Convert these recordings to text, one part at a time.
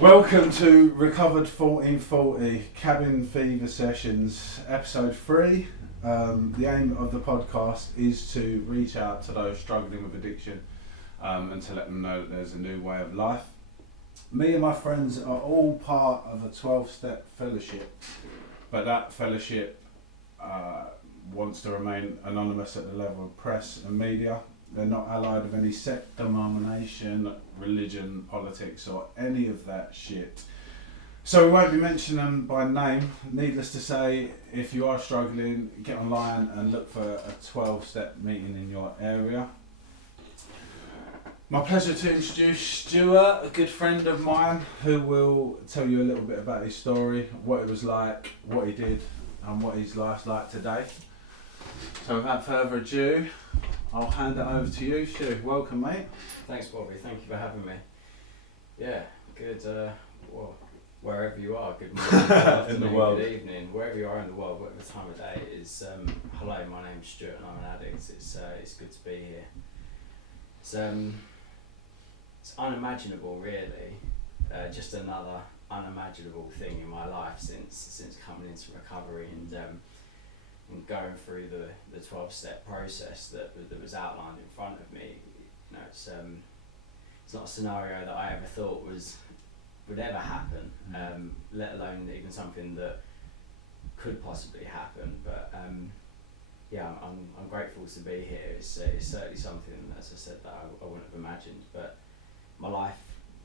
Welcome to Recovered1440 Cabin Fever Sessions, episode 3. The aim of the podcast is to reach out to those struggling with addiction and to let them know that there's a new way of life. Me and my friends are all part of a 12-step fellowship, but that fellowship wants to remain anonymous at the level of press and media. They're not allied with any sect, denomination, religion, politics or any of that shit. So we won't be mentioning them by name. Needless to say, if you are struggling, get online and look for a 12-step meeting in your area. My pleasure to introduce Stuart, a good friend of mine, who will tell you a little bit about his story, what it was like, what he did and what his life's like today. So without further ado, I'll hand it over to you, Stu. Welcome, mate. Thanks, Bobby. Thank you for having me. Yeah, good. Well, wherever you are, good morning, good afternoon, in the world. Good evening, wherever you are in the world, whatever time of day it is. Hello, my name's Stuart, and I'm an addict. It's good to be here. It's unimaginable, really. Just another unimaginable thing in my life since coming into recovery and going through the 12-step process that was outlined in front of me. You know, it's not a scenario that I ever thought would ever happen, let alone even something that could possibly happen. But yeah, I'm grateful to be here. It's certainly something, as I said, that I wouldn't have imagined. But my life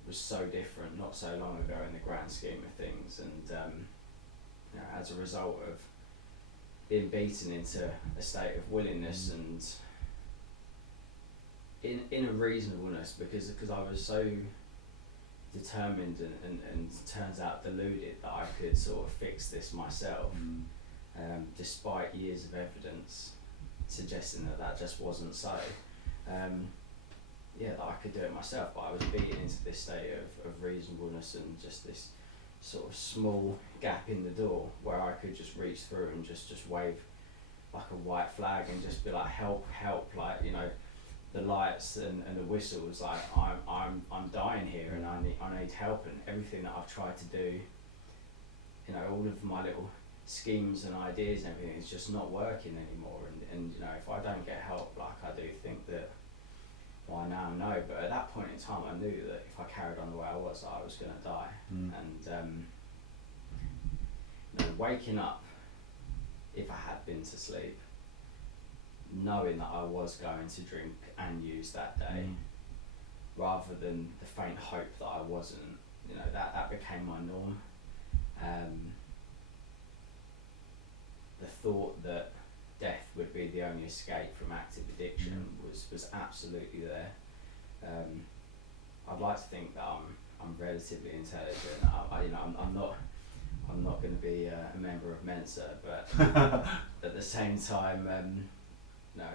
was so different not so long ago in the grand scheme of things, and you know, as a result of being beaten into a state of willingness and in a reasonableness, because I was so determined and turns out deluded that I could sort of fix this myself, despite years of evidence suggesting that just wasn't so. Yeah, that I could do it myself, but I was beaten into this state of reasonableness and just this sort of small gap in the door where I could just reach through and just wave like a white flag and just be like, help, like, you know, the lights and the whistles, like I'm dying here and I need help, and everything that I've tried to do, you know, all of my little schemes and ideas and everything is just not working anymore, and you know, if I don't get help, like, I do think that, well, I now know, but at that point in time I knew that if I carried on the way I was going to die. And you know, waking up, if I had been to sleep, knowing that I was going to drink and use that day, rather than the faint hope that I wasn't, you know, that became my norm. The thought that death would be the only escape from active addiction was absolutely there. I'd like to think that I'm relatively intelligent. I'm not going to be a member of Mensa, but at the same time, no,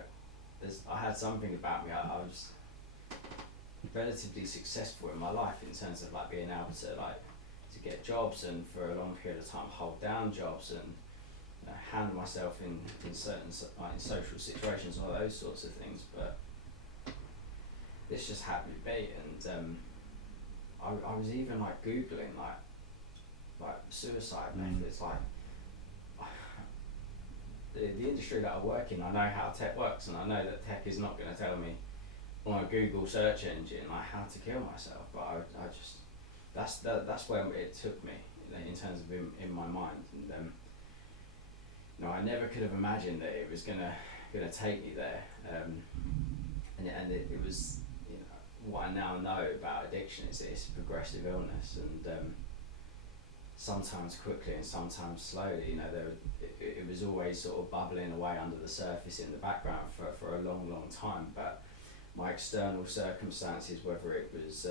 I had something about me. I was relatively successful in my life in terms of like being able to get jobs and for a long period of time hold down jobs and handle myself in certain like in social situations and all those sorts of things. But this just happened to be, and I was even like googling like suicide methods, like the industry that I work in. I know how tech works, and I know that tech is not going to tell me on a Google search engine like how to kill myself. But I just that's where it took me, you know, in terms of in my mind. And you know, I never could have imagined that it was gonna take me there. And it was, you know, what I now know about addiction is it's a progressive illness, and sometimes quickly and sometimes slowly. You know, it was always sort of bubbling away under the surface in the background for a long time. But my external circumstances, whether it was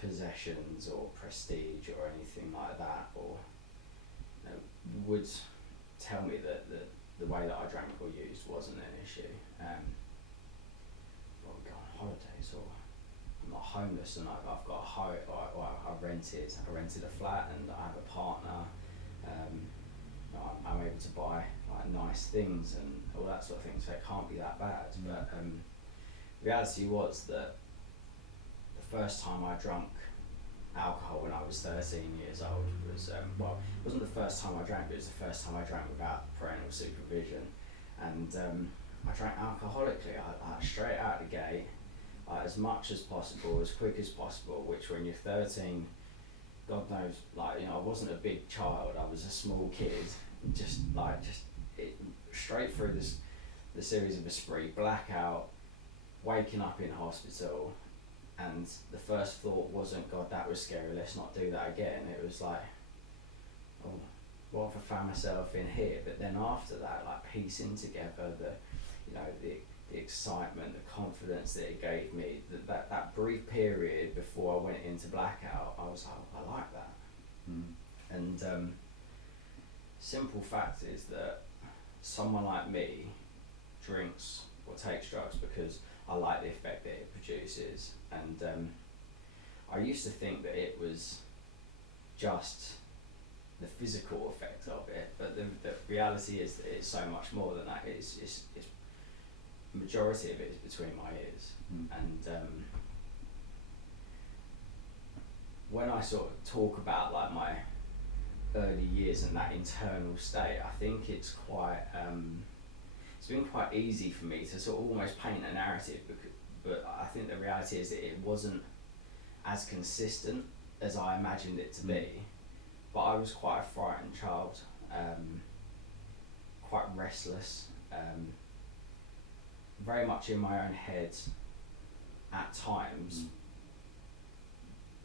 possessions or prestige or anything like that, or you know, would tell me that the way that I drank or used wasn't an issue. Well, we go on holidays, or I'm not homeless and I've got a home, or I rented a flat and I have a partner. I'm able to buy like nice things and all that sort of thing, so it can't be that bad. But reality was that the first time I drank alcohol when I was 13 years old. Was well, it wasn't the first time I drank, but it was the first time I drank without parental supervision. And I drank alcoholically, I straight out the gate, as much as possible, as quick as possible, which when you're 13, God knows, like, you know, I wasn't a big child, I was a small kid, just straight through the series of a spree, blackout, waking up in hospital, and the first thought wasn't, God, that was scary, let's not do that again. It was like, oh, what if I found myself in here? But then after that, like, piecing together the excitement, the confidence that it gave me, that brief period before I went into blackout, I was like, I like that. And simple fact is that someone like me drinks or takes drugs because I like the effect that it produces. And I used to think that it was just the physical effect of it, but the reality is that it's so much more than that. It's majority of it is between my ears. And when I sort of talk about like my early years and that internal state, I think it's quite it's been quite easy for me to sort of almost paint a narrative, but I think the reality is that it wasn't as consistent as I imagined it to be. But I was quite a frightened child, quite restless, very much in my own head at times.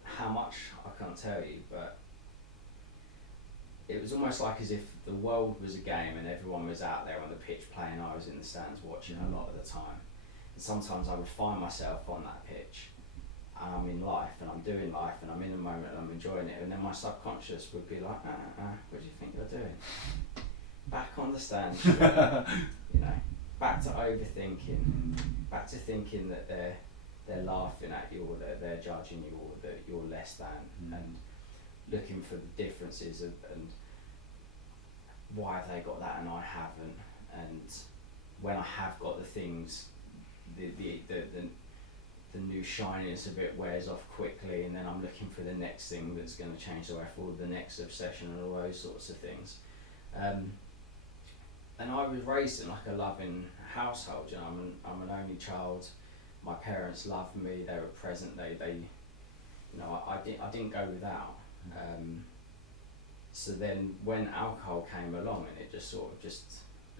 How much, I can't tell you, but it was almost like as if the world was a game and everyone was out there on the pitch playing, I was in the stands watching a lot of the time. And sometimes I would find myself on that pitch and I'm in life and I'm doing life and I'm in the moment and I'm enjoying it, and then my subconscious would be like, what do you think you're doing? Back on the stand, you know, back to overthinking, back to thinking that they're laughing at you, or they're judging you, or that you're less than, and looking for the differences and why have they got that and I haven't, and when I have got the things, the new shininess of it wears off quickly, and then I'm looking for the next thing that's going to change the way I feel, the next obsession and all those sorts of things. And I was raised in like a loving household, you know, I'm an only child, my parents loved me, they were present, they you know, I didn't go without. So then when alcohol came along and it just sort of just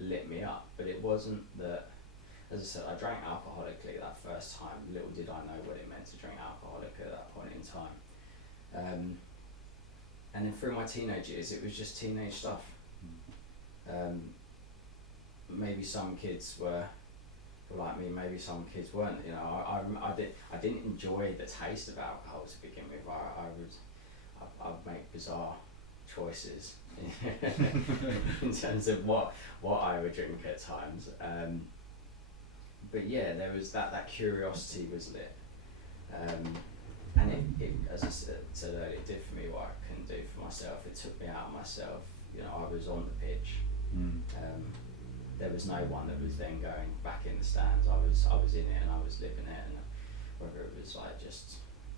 lit me up, but it wasn't that, as I said, I drank alcoholically that first time. Little did I know what it meant to drink alcoholically at that point in time. And then through my teenage years, it was just teenage stuff. Maybe some kids were like me, maybe some kids weren't. You know, I didn't enjoy the taste of alcohol to begin with. I'd make bizarre choices in terms of what I would drink at times. But yeah, there was that curiosity was lit, and it as I said earlier, it did for me what I couldn't do for myself. It took me out of myself. You know, I was on the pitch. There was no one that was then going back in the stands. I was in it and I was living it, and whether it was like just,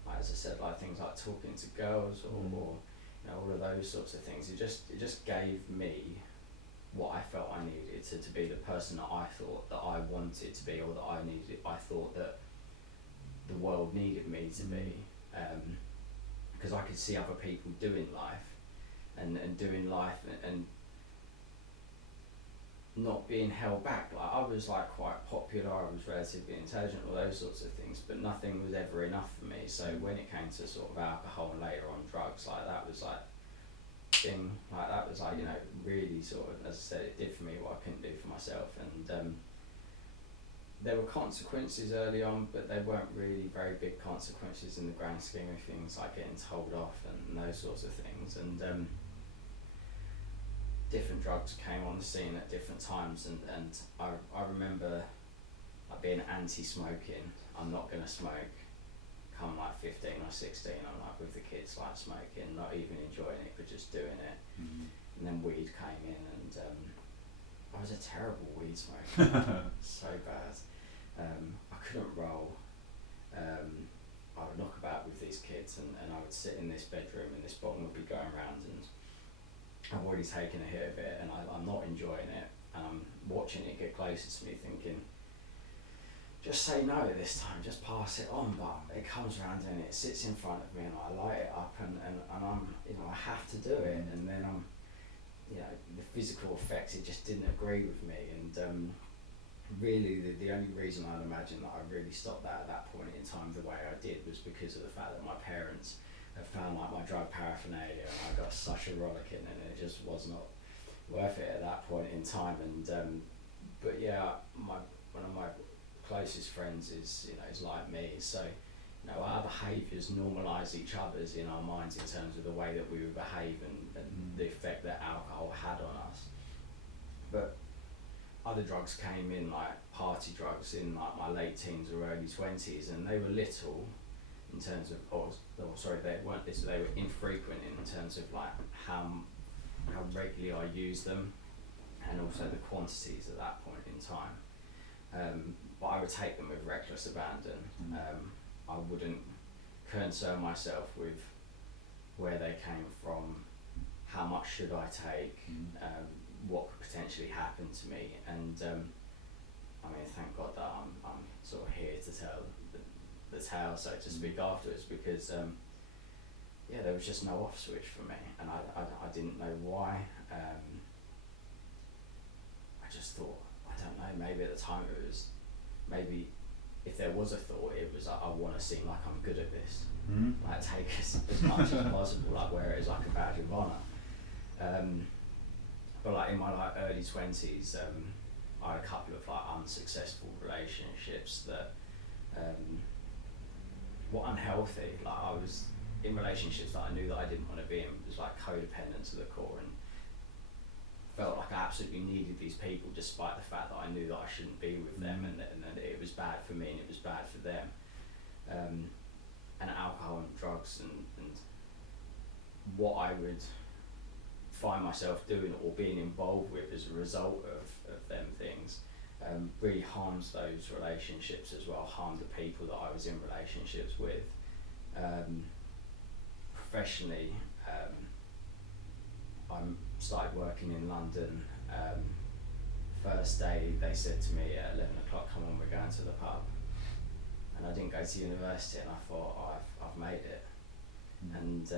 like, as I said, like things like talking to girls or you know, all of those sorts of things. It just gave me what I felt I needed to be the person that I thought that I wanted to be, or that I thought that the world needed me to be, because I could see other people doing life and doing life and not being held back. Like, I was like quite popular, I was relatively intelligent, all those sorts of things, but nothing was ever enough for me. So when it came to sort of alcohol and later on drugs, like that was like thing, like that was like, you know, really sort of, as I said, it did for me what I couldn't do for myself. And there were consequences early on, but they weren't really very big consequences in the grand scheme of things, like getting told off and those sorts of things. And different drugs came on the scene at different times, and I remember like being anti-smoking. I'm not gonna smoke. Come like 15 or 16, I'm like with the kids, like smoking, not even enjoying it, but just doing it. And then weed came in, and I was a terrible weed smoker, so bad. I couldn't roll. I would knock about with these kids, nights, and I would sit in this bedroom and this bong would be going round, and I've already taken a hit of it and I'm not enjoying it, and I'm watching it get closer to me thinking, just say no this time, just pass it on. But it comes around and it sits in front of me and I light it up, and I'm, I have to do it, and then I'm, the physical effects, it just didn't agree with me, and really the only reason I'd imagine that I really stopped that at that point in time the way I did was because of the fact that my parents had found like my drug paraphernalia and I got such a rollicking, and it just was not worth it at that point in time. And but yeah, one of my closest friends is like me, so our behaviours normalise each other's in our minds in terms of the way that we would behave, and the effect that alcohol had on us. But other drugs came in, like party drugs, in like my late teens or early 20s, and they were little in terms of, they weren't little, they were infrequent in terms of like how regularly I used them, and also the quantities at that point in time. But I would take them with reckless abandon. I wouldn't concern myself with where they came from, how much should I take, what could potentially happen to me, and thank God that I'm sort of here to tell the tale, so to speak, afterwards, because there was just no off switch for me, and I didn't know why. I just thought, I don't know, maybe at the time it was, maybe if there was a thought, it was I want to seem like I'm good at this, like take as much as possible, like wear it as like a badge of honour. But like in my early 20s, I had a couple of like unsuccessful relationships that were unhealthy. Like I was in relationships that I knew that I didn't want to be in. It was like codependent to the core, and felt like I absolutely needed these people despite the fact that I knew that I shouldn't be with them, and that it was bad for me and it was bad for them. And alcohol and drugs and what I would find myself doing or being involved with as a result of them things really harms those relationships as well, harmed the people that I was in relationships with. Professionally, I started working in London. First day they said to me at 11 o'clock, come on, we're going to the pub. And I didn't go to university, and I thought, I've made it. And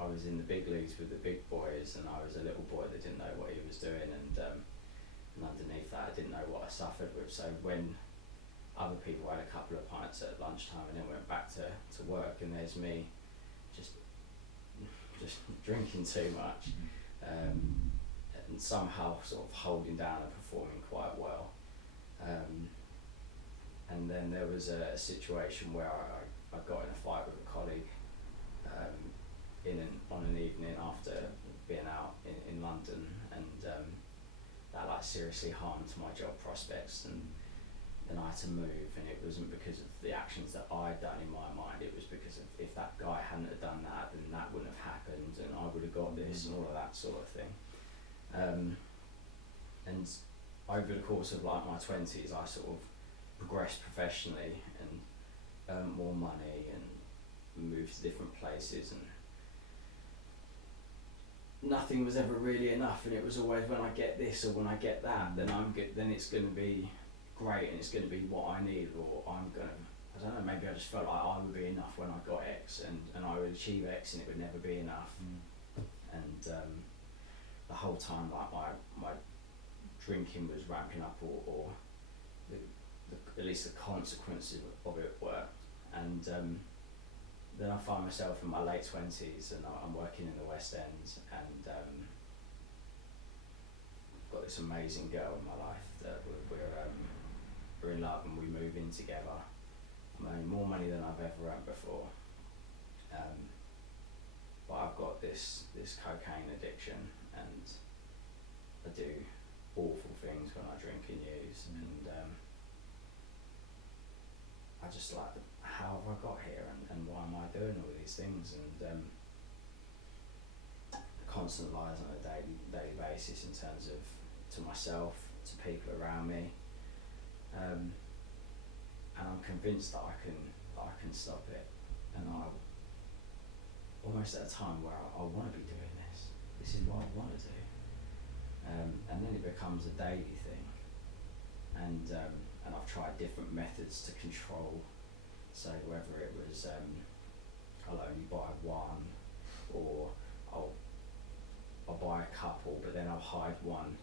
I was in the big leagues with the big boys, and I was a little boy that didn't know what he was doing, and underneath that I didn't know what I suffered with. So when other people had a couple of pints at lunchtime and then went back to work, and there's me just drinking too much, and somehow sort of holding down and performing quite well. And then there was a situation where I got in a fight with a colleague on an evening after being out in London, and that like seriously harmed my job prospects, and then I had to move, and it wasn't because of the actions that I'd done in my mind, it was because of if that guy hadn't have done that, then that wouldn't have happened, and I would have got this, and all of that sort of thing. And over the course of like my 20s, I sort of progressed professionally and earned more money and moved to different places, and nothing was ever really enough, and it was always when I get this or when I get that, then I'm good, then it's going to be great, and it's going to be what I need, or I'm going to, I don't know, maybe I just felt like I would be enough when I got X, and I would achieve X, and it would never be enough. And the whole time, like my drinking was ramping up, or at least the consequences of it were. And then I find myself in my late 20s, and I'm working in the West End, and got this amazing girl in my life that we're in love, and we move in together. I'm earning more money than I've ever earned before. But I've got this cocaine addiction, and I do awful things when I drink and use, and I just like, how have I got here, and why am I doing all these things, and constant lies on a daily basis in terms of to myself, to people around me, and I'm convinced that I can stop it, and almost at a time where I want to be doing this. This is what I want to do. And then it becomes a daily thing. And I've tried different methods to control. So whether it was I'll only buy one, or I'll buy a couple, but then I'll hide one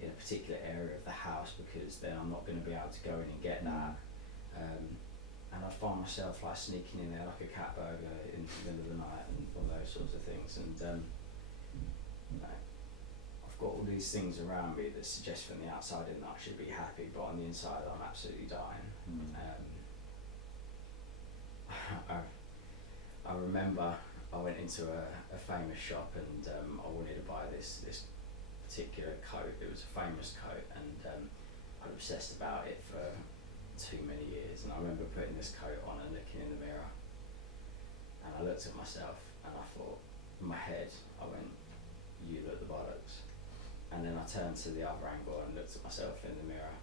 in a particular area of the house, because then I'm not going to be able to go in and get that. And I find myself like sneaking in there like a cat burglar in the middle of the night and all those sorts of things. And you know, I've got all these things around me that suggest from the outside in that I should be happy, but on the inside I'm absolutely dying. I remember I went into a famous shop, and I wanted to buy this particular coat. It was a famous coat, and I'd obsessed about it for too many years. And I remember putting this coat on and looking in the mirror, and I looked at myself and I thought, in my head, I went, you look the bollocks. And then I turned to the other angle and looked at myself in the mirror.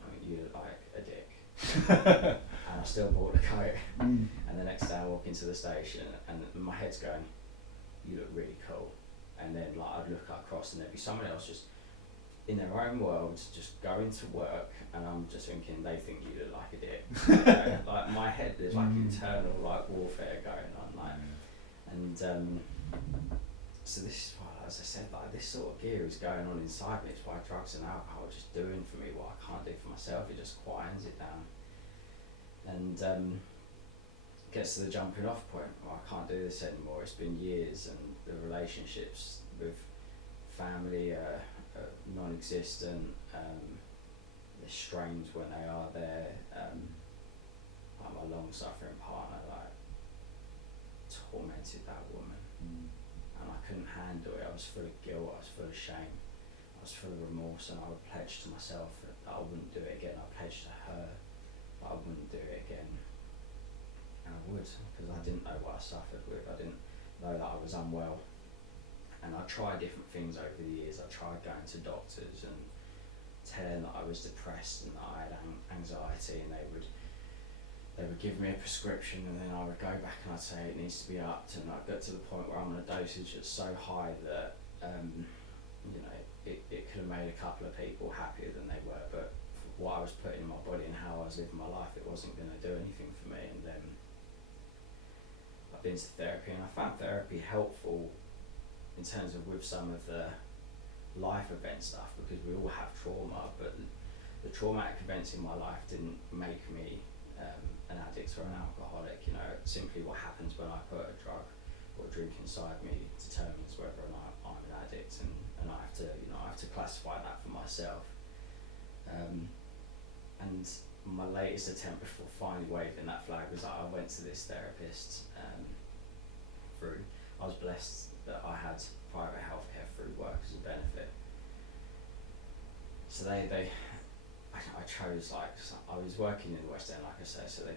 I went, you look like a dick. And I still bought the coat. And the next day I walk into the station and my head's going, you look really cool. And then like I'd look across and there'd be someone else just in their own world, just going to work, and I'm just thinking they think you look like a dick. Like my head, there's like internal like warfare going on, like, and so this is why, as I said, like this sort of gear is going on inside me. It's why drugs and alcohol are just doing for me what I can't do for myself. It just quiets it down, and gets to the jumping off point. Well, I can't do this anymore. It's been years, and the relationships with family are non-existent. They're strange when they are there. Like my long-suffering partner, like tormented that woman, and I couldn't handle it. I was full of guilt. I was full of shame. I was full of remorse, and I would pledge to myself that I wouldn't do it again. I pledged to her that I wouldn't do it again, and I would, because I didn't know what I suffered with. I didn't know that I was unwell. And I tried different things over the years. I tried going to doctors and telling that I was depressed and that I had anxiety, and they would give me a prescription, and then I would go back and I'd say it needs to be upped, and I'd get to the point where I'm on a dosage that's so high that you know, it could have made a couple of people happier than they were, but for what I was putting in my body and how I was living my life, it wasn't going to do anything for me. And then I've been to therapy, and I found therapy helpful in terms of with some of the life event stuff, because we all have trauma, but the traumatic events in my life didn't make me an addict or an alcoholic. You know, simply what happens when I put a drug or a drink inside me determines whether or not I'm an addict, and I have to, you know, I have to classify that for myself. And my latest attempt before finally waving that flag was that I went to this therapist I was blessed that I had private healthcare through work as a benefit. So I chose, like, I was working in the West End, like I said, so they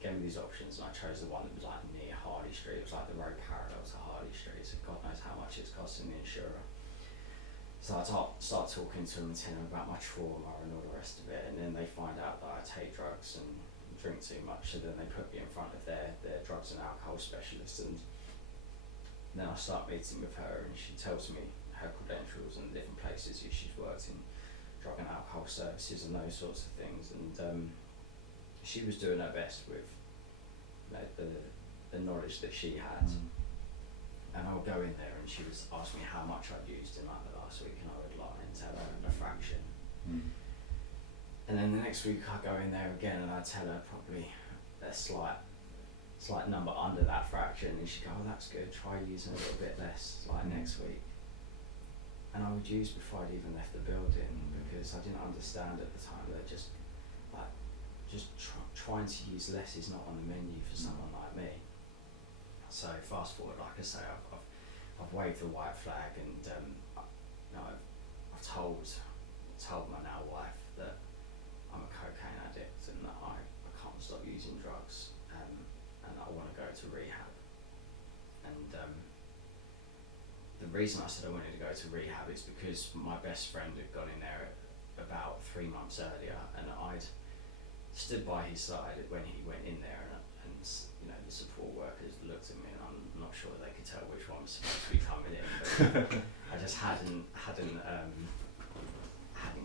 gave me these options, and I chose the one that was like near Harley Street. It was like the road parallel to Harley Street, so God knows how much it's costing the insurer. So I start talking to them and telling them about my trauma and all the rest of it, and then they find out that I take drugs and drink too much, so then they put me in front of their drugs and alcohol specialist, and then I start meeting with her, and she tells me her credentials and the different places she's worked in drug and alcohol services and those sorts of things, and she was doing her best with, you know, the knowledge that she had. And I would go in there, and she was asking me how much I'd used in like the last week, and I would lie and tell her a fraction. And then the next week I go in there again, and I tell her probably a slight number under that fraction, and she'd go, oh, that's good, try using a little bit less like next week. And I would use before I'd even left the building, because I didn't understand at the time that trying to use less is not on the menu for someone like me. So fast forward, like I say, I've waved the white flag, and you know, I've told my now wife that I'm a cocaine addict, and that I can't stop using drugs, and I want to go to rehab. And the reason I said I wanted to go to rehab is because my best friend had gone in there about 3 months earlier, and I'd stood by his side when he went in there, and you know, the support workers looked at me, and I'm not sure they could tell which one was supposed to be coming in, but I just hadn't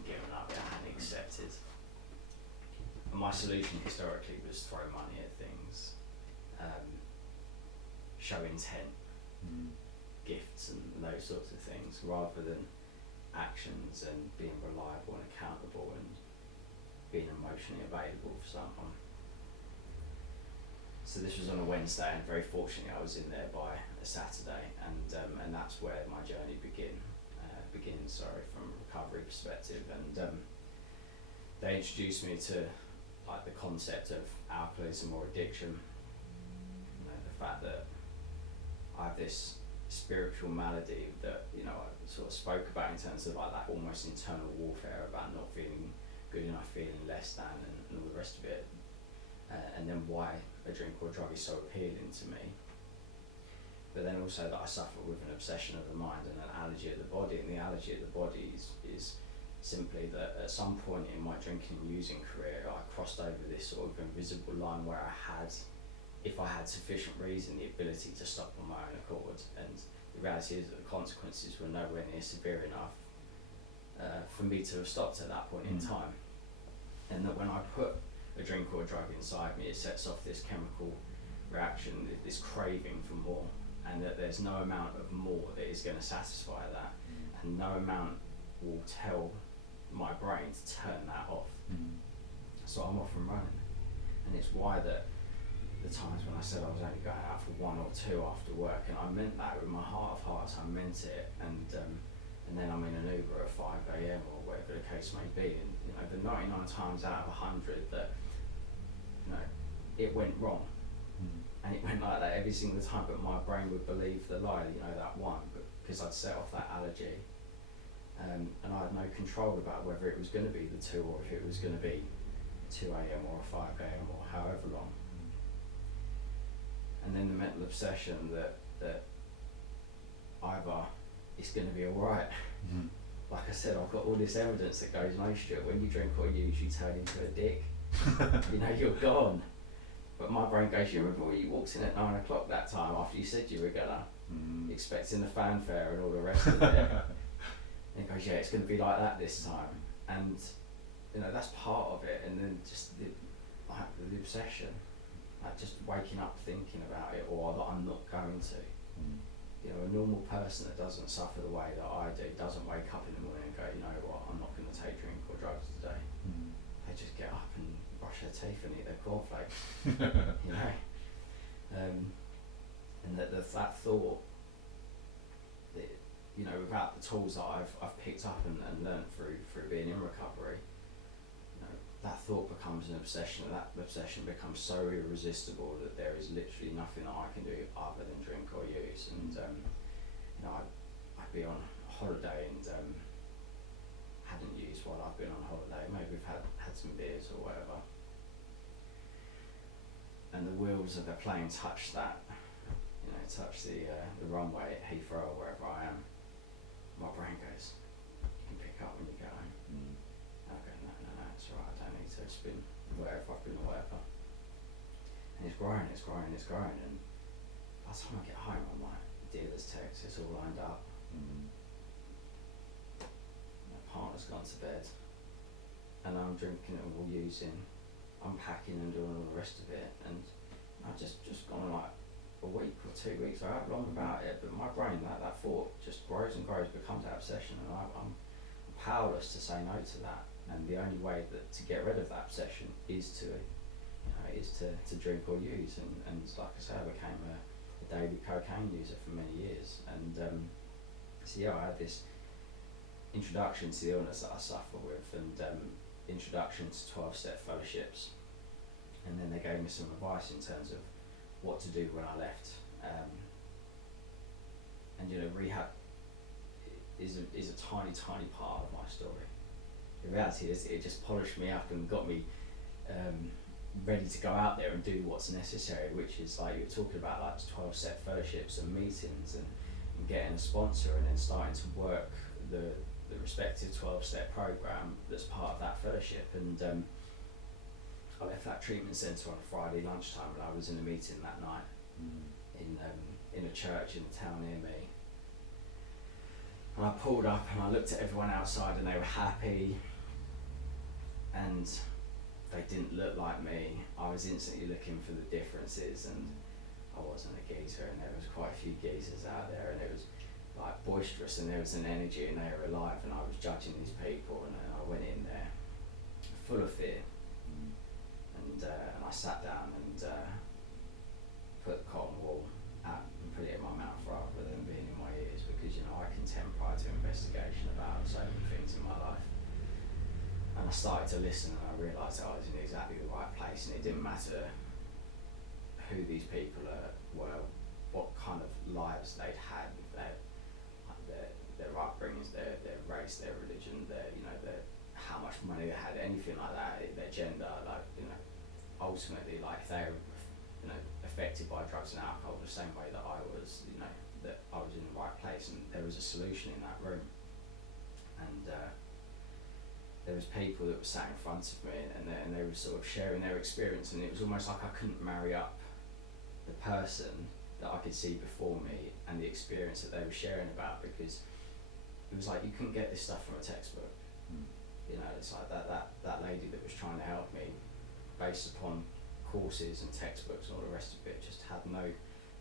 given up. I hadn't accepted. And my solution historically was throw money at things, show intent, gifts and those sorts of things, rather than actions and being reliable and accountable and being emotionally available for someone. So this was on a Wednesday, and very fortunately I was in there by a Saturday, and that's where my journey begins from a recovery perspective. And they introduced me to like the concept of alcoholism or addiction. You know, the fact that I have this spiritual malady that, you know, I sort of spoke about in terms of like that almost internal warfare about not feeling good enough, feeling less than, and all the rest of it. And then why a drink or drug is so appealing to me. But then also that I suffer with an obsession of the mind and an allergy of the body, and the allergy of the body is simply that at some point in my drinking and using career, I crossed over this sort of invisible line where I had, if I had sufficient reason, the ability to stop on my own accord. And the reality is that the consequences were nowhere near severe enough for me to have stopped at that point in time. And that when I put a drink or a drug inside me, it sets off this chemical reaction, this craving for more, and that there's no amount of more that is going to satisfy that, and no amount will tell my brain to turn that off. So I'm off and running. And it's why that the times when I said I was only going out for 1 or 2 after work, and I meant that with my heart of hearts, I meant it, and then I'm in an Uber at 5 AM or whatever the case may be, and you know, the 99 times out of 100 that, you know, it went wrong. And it went like that every single time, but my brain would believe the lie, you know, that one, because I'd set off that allergy. And I had no control about whether it was going to be the 2 or if it was going to be 2 AM or 5 AM or however long. And then the mental obsession that either it's going to be alright. Like I said, I've got all this evidence that goes, no, Stuart, when you drink or use, you turn into a dick. You know, you're gone. But my brain goes, you remember when you walked in at 9 o'clock that time after you said you were gonna, expecting the fanfare and all the rest of it. And it goes, yeah, it's gonna be like that this time. And, you know, that's part of it. And then just the obsession, like just waking up thinking about it, or that I'm not going to. You know, a normal person that doesn't suffer the way that I do doesn't wake up in the morning and go, you know what, I'm not gonna take drink or drugs today. They just get up and brush their teeth and eat their cornflakes. You know, and that thought that, you know, without the tools that I've picked up and learnt through being in recovery, you know, that thought becomes an obsession, and that obsession becomes so irresistible that there is literally nothing that I can do other than drink or use. And you know, I'd be on holiday and hadn't used while I've been on holiday. Maybe we've had some beers or whatever. And the wheels of the plane touch that, you know, touch the runway at Heathrow or wherever I am. My brain goes, you can pick up when you get home. I go, no, it's alright, I don't need to. It's been wherever I've been or whatever. And it's growing, and by the time I get home, I'm like, dealer's text, it's all lined up. My partner's gone to bed, and I'm drinking and we're using, unpacking and doing all the rest of it, and I've just gone like a week or 2 weeks, I have long about it, but my brain, that thought just grows and grows, becomes that obsession, and I'm powerless to say no to that. And the only way to get rid of that obsession is to drink or use, and like I say, I became a daily cocaine user for many years. And so yeah, I had this introduction to the illness that I suffer with, and introduction to 12-step fellowships, and then they gave me some advice in terms of what to do when I left. And you know, rehab is a tiny part of my story. The reality is, it just polished me up and got me ready to go out there and do what's necessary, which is like you were talking about, like 12-step fellowships and meetings and getting a sponsor, and then starting to work the respective 12-step program that's part of that fellowship. And I left that treatment centre on a Friday lunchtime, and I was in a meeting that night in a church in the town near me. And I pulled up and I looked at everyone outside and they were happy and they didn't look like me. I was instantly looking for the differences, and I wasn't a geezer, and there was quite a few geezers out there, and it was like boisterous and there was an energy and they were alive, and I was judging these people, and I went in there full of fear. And I sat down and put the cotton wool out and put it in my mouth rather than being in my ears, because I contend prior to investigation about so many things in my life. And I started to listen and I realised I was in exactly the right place, and it didn't matter who these people were, what kind of lives they'd had, their upbringings, their race, their religion, their how much money they had, anything like that, their gender, ultimately, they were affected by drugs and alcohol the same way that I was, that I was in the right place, and there was a solution in that room. And there was people that were sat in front of me, and they were sort of sharing their experience, and it was almost like I couldn't marry up the person that I could see before me and the experience that they were sharing about, because it was like you couldn't get this stuff from a textbook. It's like that lady that was trying to help me based upon courses and textbooks and all the rest of it just had no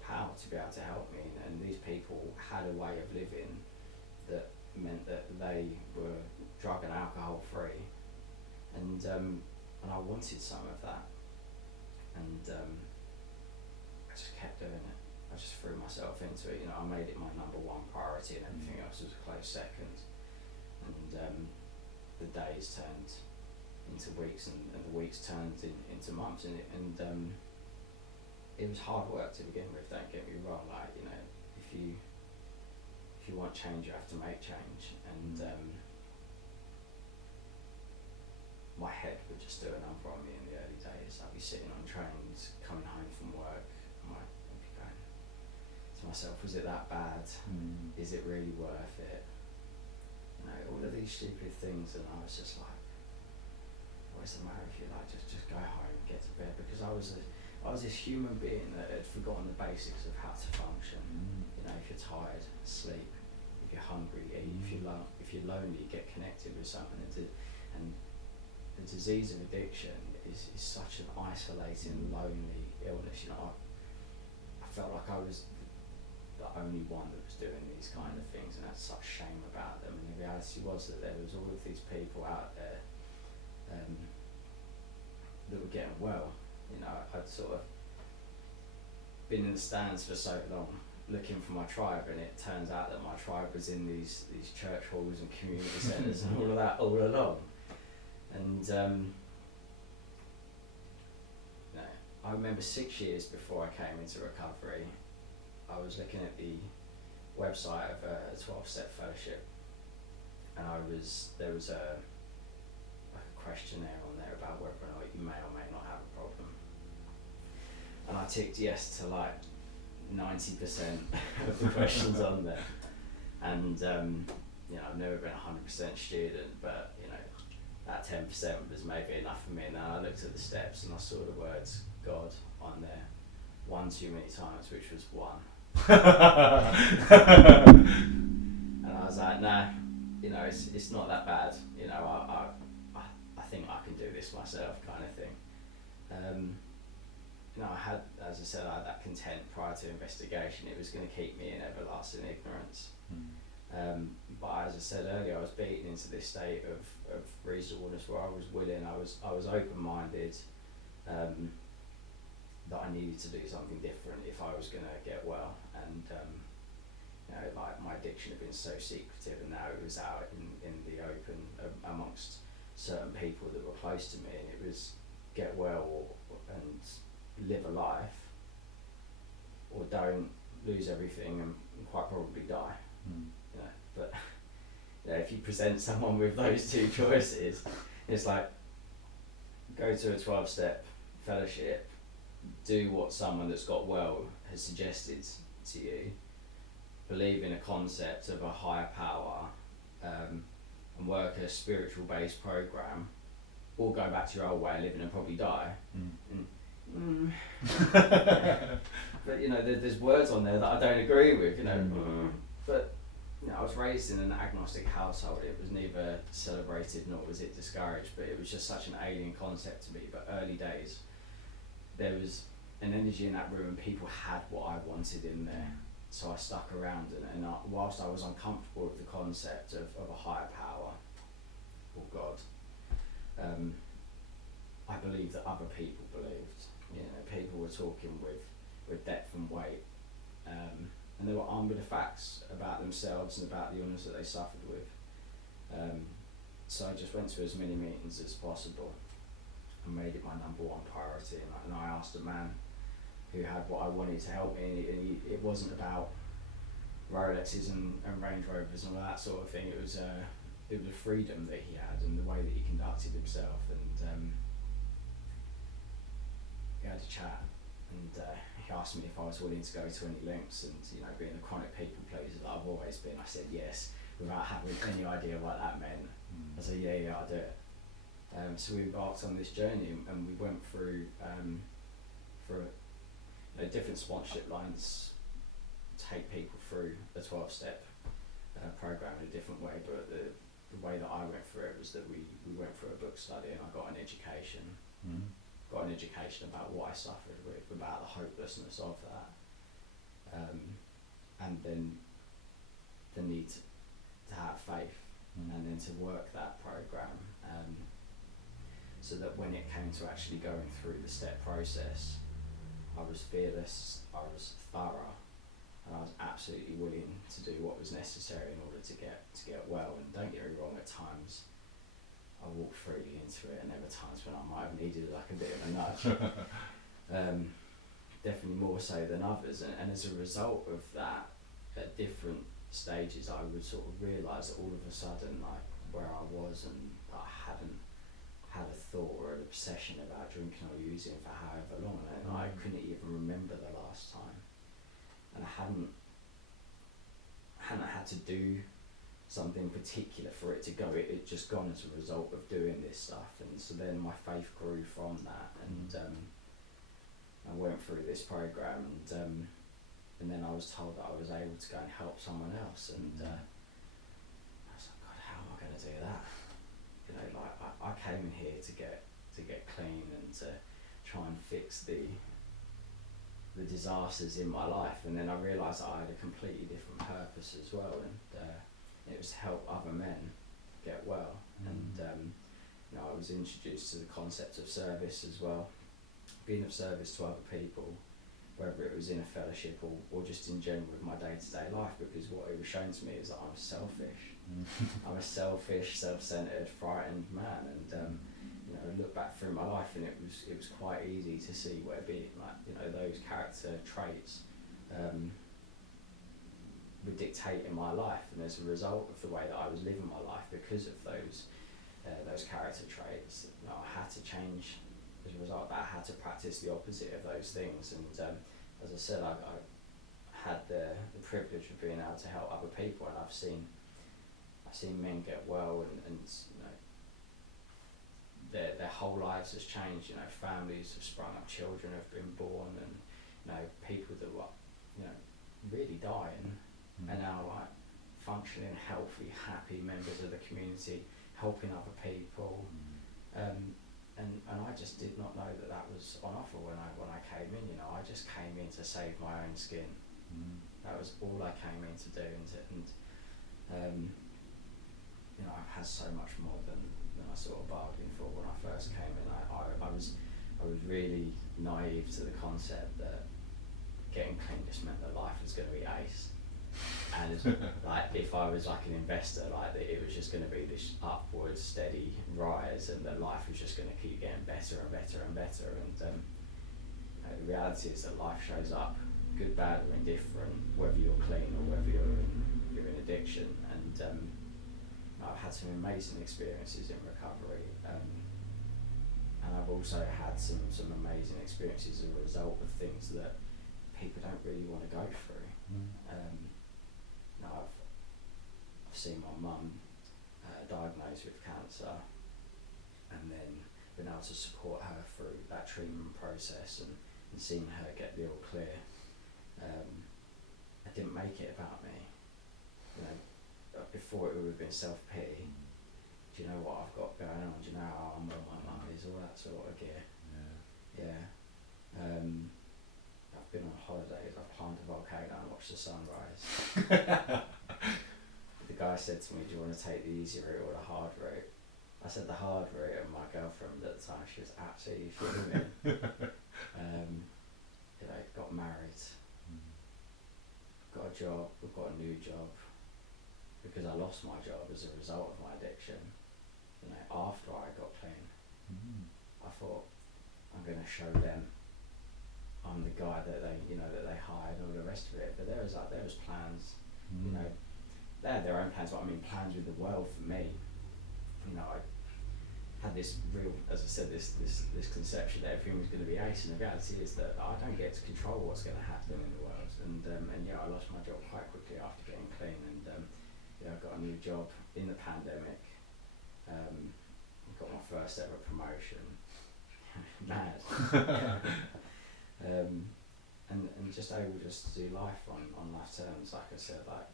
power to be able to help me, and these people had a way of living that meant that they were drug and alcohol free, and I wanted some of that, and I just kept doing it. I just threw myself into it. I made it my number one priority, and everything else was a close second. And the days turned into weeks, and the weeks turned into months, and it was hard work to begin with. Don't get me wrong. If you want change, you have to make change. And my head would just do a number on me in the early days. I'd be sitting on trains, coming home from work. I'd be going to myself, was it that bad? Is it really worth it? All of these stupid things, and I was just like, what's the matter if you just go home and get to bed? Because I was this human being that had forgotten the basics of how to function. If you're tired, sleep. If you're hungry, eat. If you're lonely, get connected with someone. And the disease of addiction is such an isolating, lonely illness. I felt like I was the only one that was doing these kind of things, and had such shame about them. And the reality was that there was all of these people out there that were getting well. I'd sort of been in the stands for so long looking for my tribe, and it turns out that my tribe was in these church halls and community centres and all of that all along. And I remember 6 years before I came into recovery, I was looking at the website of a 12-step fellowship, and there was a questionnaire on there about whether or not you may or may not have a problem, and I ticked yes to 90% of the questions on there. And I've never been 100% student, but that 10% was maybe enough for me. And then I looked at the steps and I saw the words God on there one too many times, which was 1. And I was like, nah, it's not that bad. I think I can do this myself, kind of thing. I had, as I said, I had that content prior to investigation. It was going to keep me in everlasting ignorance. But as I said earlier, I was beaten into this state of reasonableness where I was willing, I was open-minded, that I needed to do something different if I was going to get well. And my addiction had been so secretive, and now it was out in the open amongst certain people that were close to me, and it was get well and live a life, or don't, lose everything and quite probably die. But if you present someone with those two choices, it's like, go to a 12-step fellowship, do what someone that's got well has suggested to you, believe in a concept of a higher power, and work a spiritual based program, or go back to your old way of living and probably die. but you know, there's words on there that I don't agree with, you know. But you know, I was raised in an agnostic household. It was neither celebrated nor was it discouraged, but it was just such an alien concept to me. But early days, there was an energy in that room and people had what I wanted in there. So I stuck around, and whilst I was uncomfortable with the concept of a higher power or God, I believed that other people believed. You know, people were talking with depth and weight, and they were armed with the facts about themselves and about the illness that they suffered with. So I just went to as many meetings as possible and made it my number one priority. And I asked a man who had what I wanted to help me, and it wasn't about Rolexes and Range Rovers and all that sort of thing. It was the freedom that he had and the way that he conducted himself, and we had a chat, and he asked me if I was willing to go to any lengths, and you know, being the chronic people pleaser that I've always been, I said yes without having any idea what that meant. I said yeah, I'll do it. So we embarked on this journey, and we went through for different sponsorship lines take people through a 12-step program in a different way, but the way that I went through it was that we went through a book study, and I got an education. Got an education about what I suffered with, about the hopelessness of that, and then the need to have faith, and then to work that program, so that when it came to actually going through the step process, I was fearless, I was thorough, and I was absolutely willing to do what was necessary in order to get well. And don't get me wrong, at times I walked freely into it, and there were times when I might have needed like a bit of a nudge. Definitely more so than others, and as a result of that, at different stages I would sort of realise that all of a sudden, like where I was, and I hadn't had a thought or an obsession about drinking or using for however long, and I couldn't even remember the last time, and I hadn't had to do something particular for it to go. It just gone as a result of doing this stuff, and so then my faith grew from that, and I went through this program, and then I was told that I was able to go and help someone else, and I was like, God, how am I going to do that? You know, like I came in here to get clean and to try and fix the disasters in my life, and then I realised I had a completely different purpose as well, and it was to help other men get well, and you know, I was introduced to the concept of service as well, being of service to other people, whether it was in a fellowship or just in general with my day-to-day life, because what it was shown to me is that I'm selfish. I'm a selfish, self-centered, frightened man, and you know, I look back through my life, and it was quite easy to see where being like, you know, those character traits would dictate in my life, and as a result of the way that I was living my life, because of those character traits, you know, I had to change. As a result of that, I had to practice the opposite of those things, and as I said, I had the privilege of being able to help other people, and I've seen men get well, and you know, their whole lives has changed. You know, families have sprung up, children have been born, and you know, people that were, you know, really dying are now like functioning, healthy, happy members of the community, helping other people. And I just did not know that was on offer when I came in. You know, I just came in to save my own skin. That was all I came in to do, and you know, I've had so much more than I sort of bargained for when I first came in. I was really naive to the concept that getting clean just meant that life was going to be ace. And like, if I was like an investor, like that it was just going to be this upward steady rise, and that life was just going to keep getting better and better and better. And you know, the reality is that life shows up, good, bad, or indifferent, whether you're clean or whether you're in addiction. And I've had some amazing experiences in recovery, and I've also had some amazing experiences as a result of things that people don't really want to go through. I've seen my mum diagnosed with cancer, and then been able to support her through that treatment process, and seen her get the all clear I didn't make it about me. You know, before it would have been self-pity. Do you know what I've got going on? Do you know how I'm well my mum is? All that sort of gear. Yeah. I've been on holidays. I've climbed a volcano and watched the sunrise. The guy said to me, "Do you want to take the easy route or the hard route?" I said the hard route, and my girlfriend at the time, she was absolutely fuming. You know, got married, got a job. We've got a new job because I lost my job as a result of my addiction. You know, after I got clean, I thought I'm going to show them I'm the guy that they, you know, that they hired and all the rest of it. But there was plans, you know, they had their own plans, but I mean plans with the world for me. You know, I had this real, as I said, this conception that everything was going to be ace, and the reality is that I don't get to control what's going to happen in the world. And yeah, I lost my job quite quickly after getting clean, and yeah, I got a new job in the pandemic. Got my first ever promotion. Mad. And just able just to do life on life terms. Like I said, like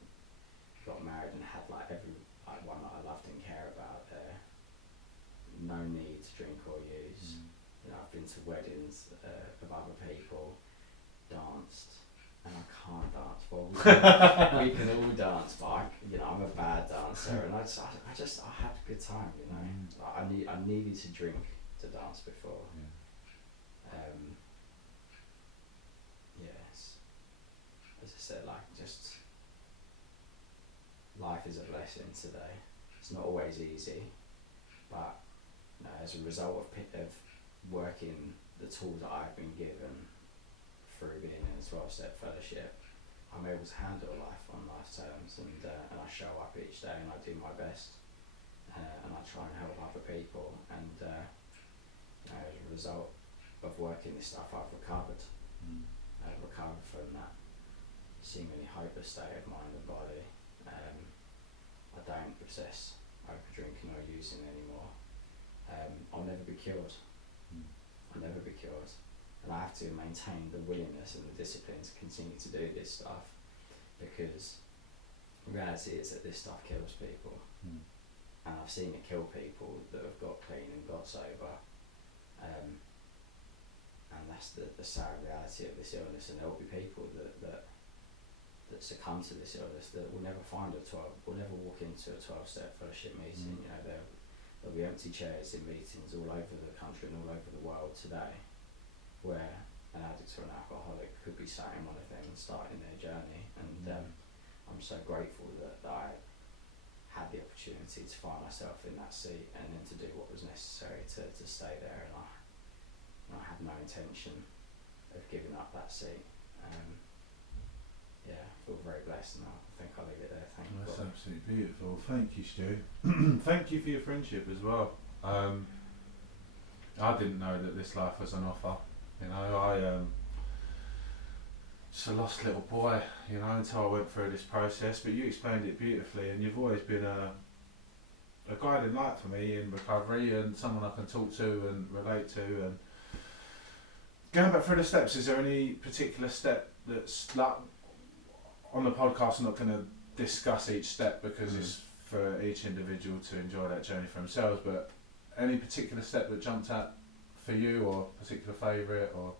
got married and had like one that I loved and care about there. No need to drink or use. You know, I've been to weddings of other people, danced, and I can't dance. Well, we can all dance, but I'm a bad dancer, and I had a good time. You know, I needed to drink to dance before. Yes, as I said, like just life is a blessing today. It's not always easy, but you know, as a result of working the tools that I've been given through being in a 12-step fellowship, I'm able to handle life on life terms, and I show up each day and I do my best, and I try and help other people, and you know, as a result of working this stuff, I've recovered. I've recovered from that seemingly hopeless state of mind and body. I don't obsess over drinking or using anymore. I'll never be cured. I'll never be cured. And I have to maintain the willingness and the discipline to continue to do this stuff, because the reality is that this stuff kills people. And I've seen it kill people that have got clean and got sober. And that's the sad reality of this illness, and there will be people that succumb to this illness that will never will never walk into a 12-step fellowship meeting. You know, there'll be empty chairs in meetings all over the country and all over the world today, where an addict or an alcoholic could be sat in one of them and starting their journey. And I'm so grateful that I had the opportunity to find myself in that seat and then to do what was necessary to stay there, and I had no intention of giving up that seat. Yeah, I feel very blessed, and I think I'll leave it there. Thank you. That's absolutely beautiful. Thank you, Stu. Thank you for your friendship as well. I didn't know that this life was on offer. You know, I just a lost little boy, you know, until I went through this process. But you explained it beautifully, and you've always been a guiding light for me in recovery, and someone I can talk to and relate to. And going back through the steps, is there any particular step that's like on the podcast? I'm not going to discuss each step because it's for each individual to enjoy that journey for themselves, but any particular step that jumped out for you, or particular favourite, or?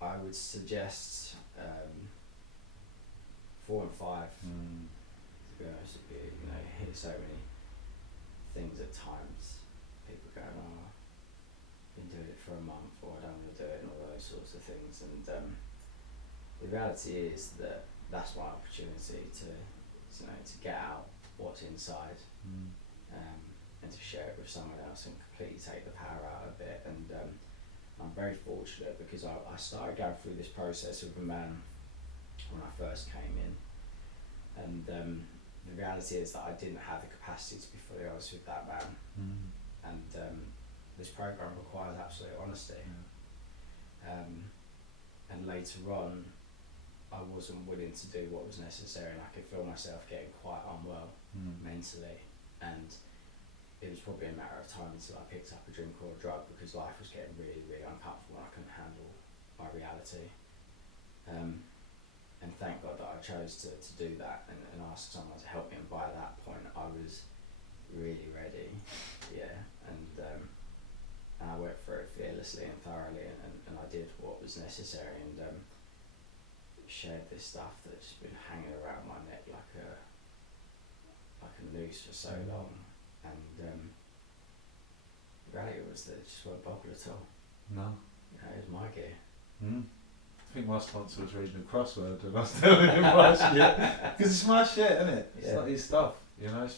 I would suggest 4 and 5. To be honest with you, you know, you hear so many things at times. People going, "Oh, I've been doing it for a month," or "I don't want to do it," and all those sorts of things. And the reality is that that's my opportunity to get out what's inside, and to share it with someone else and completely take the power out of it. And I'm very fortunate because I started going through this process with a man when I first came in, and the reality is that I didn't have the capacity to be fully honest with that man. And this program requires absolute honesty. And later on, I wasn't willing to do what was necessary, and I could feel myself getting quite unwell mentally, and it was probably a matter of time until I picked up a drink or a drug, because life was getting really, really uncomfortable and I couldn't handle my reality. And thank God that I chose to do that and ask someone to help me, and by that point I was really ready, and I went through it fearlessly and thoroughly, and I did what was necessary, and shared this stuff that's been hanging around my neck like a noose for so long, and the reality was that it just won't bubble at all. No. You know, it was my gear. I think my sponsor was reading a crossword and I was telling him my shit, because it's my shit, isn't it? It's not his stuff, you know. It's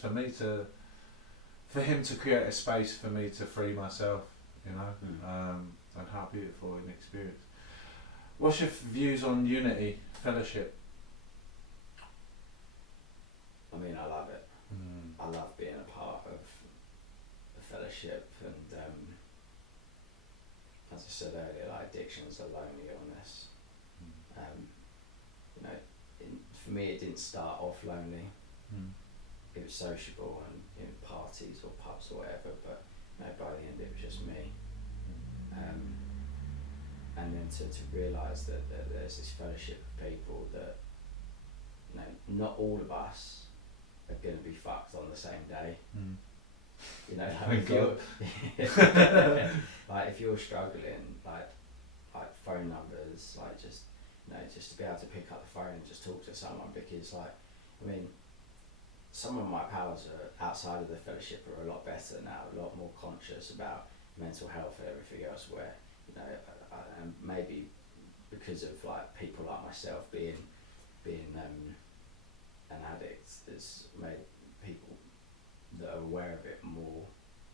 for him to create a space for me to free myself, you know, and how beautiful an experience. What's your views on unity, fellowship? I mean, I love it. I love being a part of a fellowship, and as I said earlier, like, addiction's a lonely illness. You know, for me, it didn't start off lonely. It was sociable and, you know, parties or pubs or whatever, but, you know, by the end it was just me. And then to realise that there's this fellowship of people that, you know, not all of us are going to be fucked on the same day. You know, like, if you're like, if you're struggling, like phone numbers, like, just, you know, just to be able to pick up the phone and just talk to someone, because, like, I mean, some of my pals are outside of the fellowship are a lot better now, a lot more conscious about mental health and everything else, where, you know, and maybe because of, like, people like myself being an addict, it's made people that are aware of it more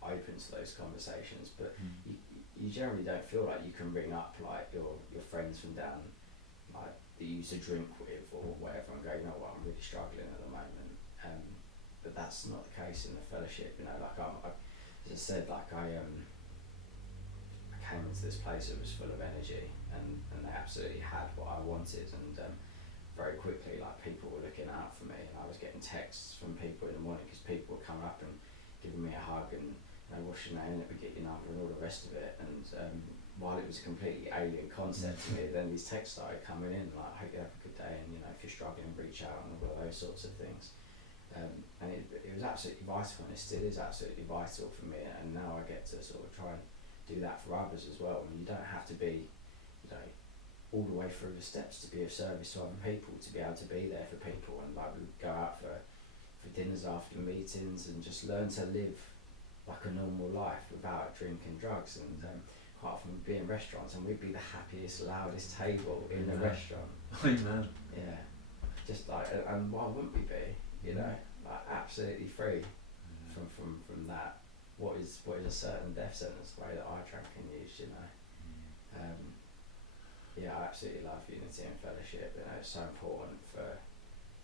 open to those conversations. But you generally don't feel like you can ring up, like, your friends from down, like, that you used to drink with or whatever, and go, you know what, I'm really struggling at the moment. But that's not the case in the fellowship. You know, like, as I said, like, I came into this place that was full of energy, and they absolutely had what I wanted, and very quickly, like, people were looking out for me, and I was getting texts from people in the morning, because people would come up and giving me a hug and, you know, what's your name, let me get your number, and all the rest of it. And while it was a completely alien concept to me, then these texts started coming in, like, I hope you have a good day, and, you know, if you're struggling, reach out, and all of those sorts of things. And it was absolutely vital, and it still is absolutely vital for me, and now I get to sort of try and do that for others as well. I mean, you don't have to be, you know, all the way through the steps to be of service to other people, to be able to be there for people. And, like, we would go out for dinners after meetings and just learn to live like a normal life without drinking drugs. And quite often we'd be in restaurants and we'd be the happiest, loudest table in the restaurant. Amen. Yeah, just like, and why wouldn't we be? You know, like, absolutely free from that. What is a certain death sentence, the way that I drank and used, you know. Yeah, I absolutely love unity and fellowship. You know, it's so important for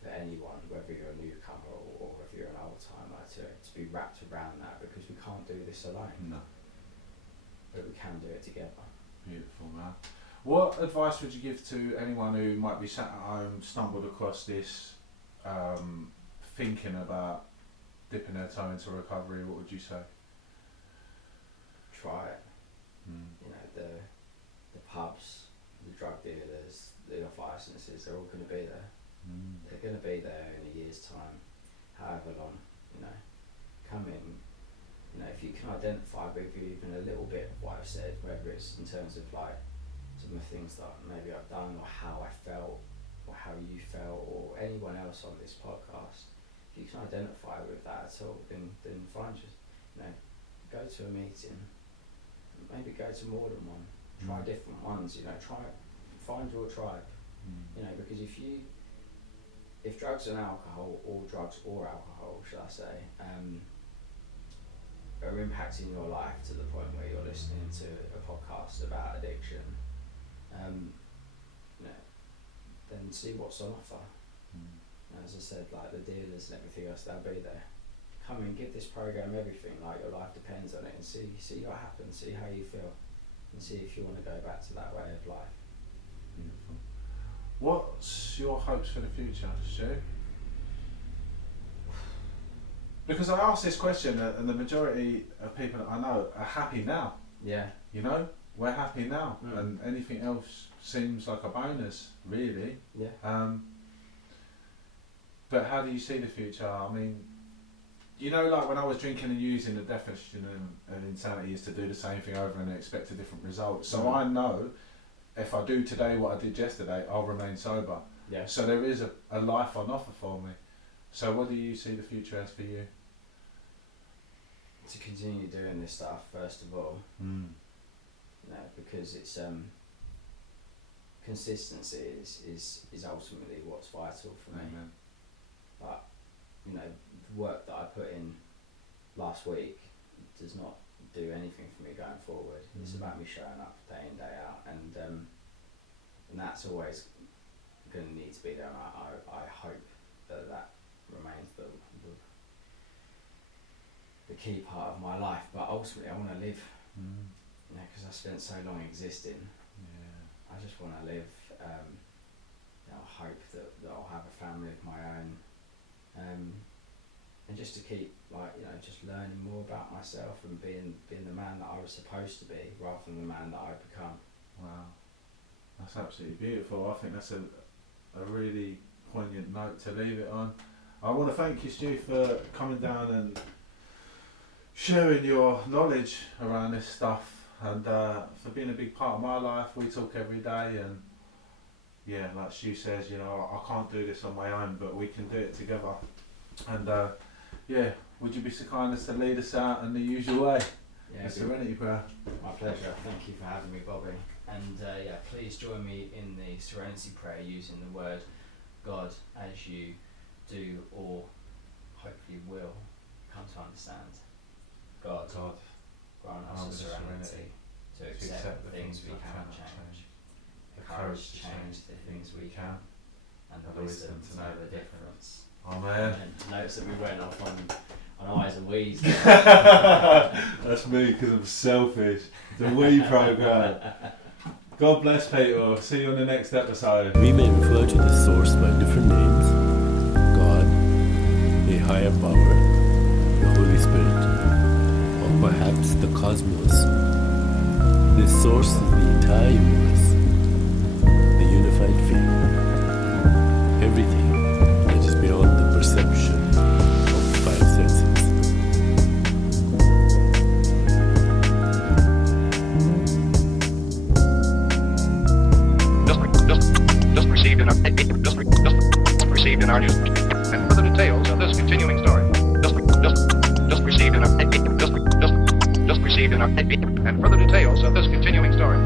anyone, whether you're a newcomer or if you're an old timer, to be wrapped around that, because we can't do this alone. No. But we can do it together. Beautiful, man. What advice would you give to anyone who might be sat at home, stumbled across this, thinking about dipping their toe into recovery? What would you say? Try it. You know, the pubs, the drug dealers, the off licenses, they're all going to be there. They're going to be there in a year's time, however long. You know, come in. You know, if you can identify with even a little bit of what I've said, whether it's in terms of, like, some of the things that maybe I've done, or how I felt, or how you felt, or anyone else on this podcast, if you can identify with that at all, then find just, you know, go to a meeting, maybe go to more than one, try different ones, you know, find your tribe, you know, because if drugs and alcohol, or drugs or alcohol, should I say, are impacting your life to the point where you're listening to a podcast about addiction, you know, then see what's on offer. As I said, like, the dealers and everything else, they'll be there. Come and give this program everything, like, your life depends on it, and see what happens, see how you feel, and see if you want to go back to that way of life. Beautiful. What's your hopes for the future, Stu? Because I asked this question, and the majority of people that I know are happy now. Yeah. You know, we're happy now, Mm. and anything else seems like a bonus, really. Yeah. But how do you see the future? I mean, you know, like when I was drinking and using, the definition of insanity is to do the same thing over and expect a different result. So I know if I do today what I did yesterday, I'll remain sober. Yeah. So there is a life on offer for me. So what do you see the future as for you? To continue doing this stuff, first of all, Mm. you know, because it's consistency is ultimately what's vital for me. Amen. But you know, the work that I put in last week does not do anything for me going forward. It's about me showing up day in, day out, and that's always going to need to be there. And I hope that remains the key part of my life. But ultimately, I want to live. You know, because I spent so long existing. Yeah. I just want to live. You know, I hope that I'll have a family of my own. And just to keep, like, you know, just learning more about myself and being the man that I was supposed to be rather than the man that I've become. Wow, that's absolutely beautiful. I think that's a really poignant note to leave it on. I want to thank you, Stu, for coming down and sharing your knowledge around this stuff, and for being a big part of my life. We talk every day, and yeah, like Stu says, you know, I can't do this on my own, but we can do it together. And yeah, would you be so kind as to lead us out in the usual way? Yeah, A serenity prayer. my pleasure. Thank you for having me, Bobby. And yeah, please join me in the serenity prayer using the word God as you do or hopefully will come to understand. God, grant us the serenity to accept the things we cannot change, the courage to change the things we can, and the wisdom to know the difference. Amen. And notice that we went off on eyes and we's. That's me because I'm selfish. It's a wee program. God bless people. See you on the next episode. We may refer to the source by different names: God, a higher power, the Holy Spirit, or perhaps the cosmos. This source is the entire universe, the unified field, everything that is beyond the perception of the five senses. Just received in our news, and further details of this continuing story. Just received in our and further details of this continuing story.